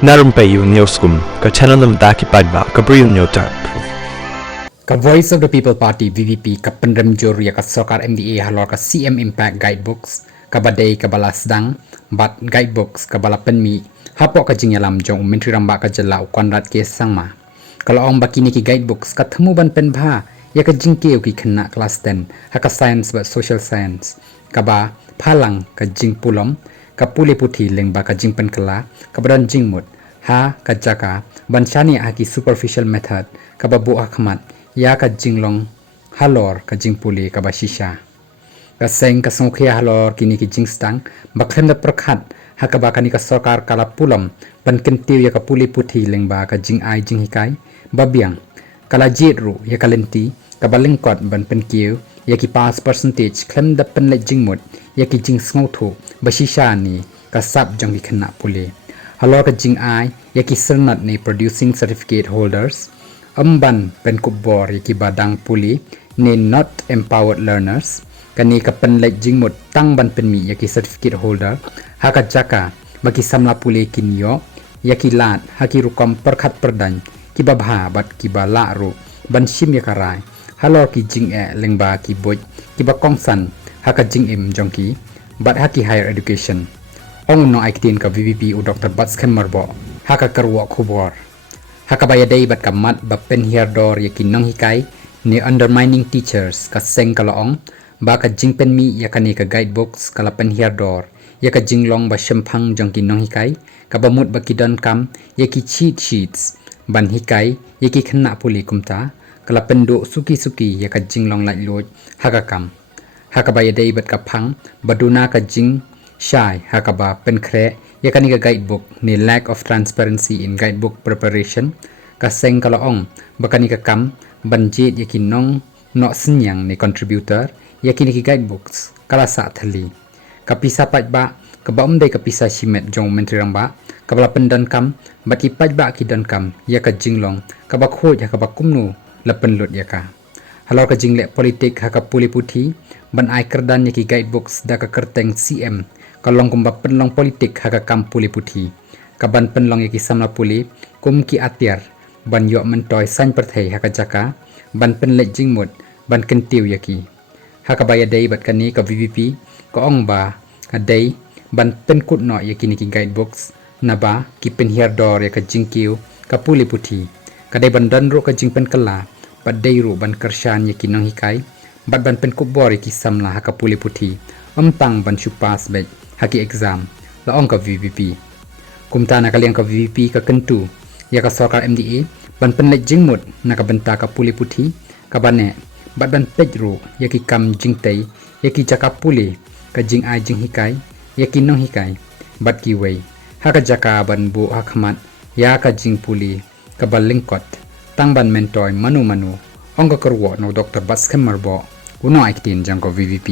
Na Rympei U Newsroom, ka channel ng daki paidbah ka Bri U Hynñiewtrep. Ka Voice of the People Party VVP ka penremjur ya ka sokar MDA halor ka CM Impact Guidebooks ka badai ka balasdang bat guidebooks ka bala penmi hapo ka jingyalam jong menteri ramba ka jela ukwanrat ke sangma kalau ong bakini ki guidebooks ka themu ban penbha ya ka jingke ki khna class 10 ha ka science ba social science ka ba phalang ka jingpulom ka puli puthi lengba ka jingpen kala ka badan jingmut ha ka jaka banchani ha ki superficial method ka babu akhmat ya ka jinglong halor ka jingpuli ka ba shisha ka seng ka songkhia halor kini ki jingstang bakhem da prakhat ha ka ba kani ka sarkar kala pulam pan kentiu ya ka puli puthi lengba ka jing ai jing hikai babiang kala jitru ya kalenti ka balingkot ban penkiu ya ki pass percentage klem da pen le jingmut ya ki jing sngotu bashisha ni ka sap jong ki khna puli halor ka jing ai ya ki sernat ni producing certificate holders amban pen kubor ya ki badang puli ni not empowered learners kani ka pen le jingmut tang ban penmi ya ki certificate holder haka jaka baki samla puli kinyo ya ki lat haki rukam perkhat perdan ki babha bat ki bala ru ban shim ya karai halor ki jing e lengba ki boj ki ba kongsan haka jing im jongki bat haki higher education ong no aiktin ka VVP u Dr. BATSKHEM marbo haka karwa khubor haka bayadai bat kamat ba pen hierdor yaki nong hikai ni undermining teachers ka seng kalaong ba ka jingpenmi yakani ka guidebooks kala pen hierdor yaka jinglong ba shemphang jongki nong hikai ka bamut ba kidan kam yaki cheat sheets ban hikai yaki khna puli kumta kala pendo suki yaka jinglong lai loj haka kam haka bayadai bat ka phang baduna ka jing shai haka ba pen khre yakani ka guidebook ni lack of transparency in guidebook preparation ka seng kalaong bakani ka kam banjit yakin nong no senyang ni contributor yakini ki guidebooks kala sa thali kapisa paidbah ka baumdai kapisa shimet jong menteri ramba ka bala pendan kam baki paidbah ki dan kam ya ka jinglong ka ba khoj ya ka ba kumnu lapen lut ya ka halor ka jingle politik ha ka puli puthi ban ai kerdan yaki guidebooks da ka kyrteng CM kalong kumba penlong politik ha ka kam puli puthi ka ban penlong yaki samla puli kum ki atiar ban yo mentoi san perthei ha ka jaka ban penle jingmut ban kentiu yaki ha ka bayadai bat kani ka VVP ko ong ba kadei ban penkut no yaki ni ki guidebooks naba ki pen hierdor ya ka jingkiu ka puli puthi kadai ban dan ro ka jingpen kala bat dei ro ban Kyrshan yaki nong hikai bat ban pen kubor yaki samla ha ka puli puthi ampang ban chupas bet haki exam la ong ka VVP kumta na kaliang ka VVP ka kentu ya ka sarkar MDA ban pen le jingmut na ka benta ka puli puthi ka bane bat ban pejru yaki kam jingtei yaki jaka puli ka jing ai jing hikai yaki nong hikai bat ki wei ha ka jaka ban bu akhmat ya ka jing puli ka balingkot tang ban mentoi manu ong ka karwo no Dr. BATSKHEM marbo uno aiktin jang ko VVP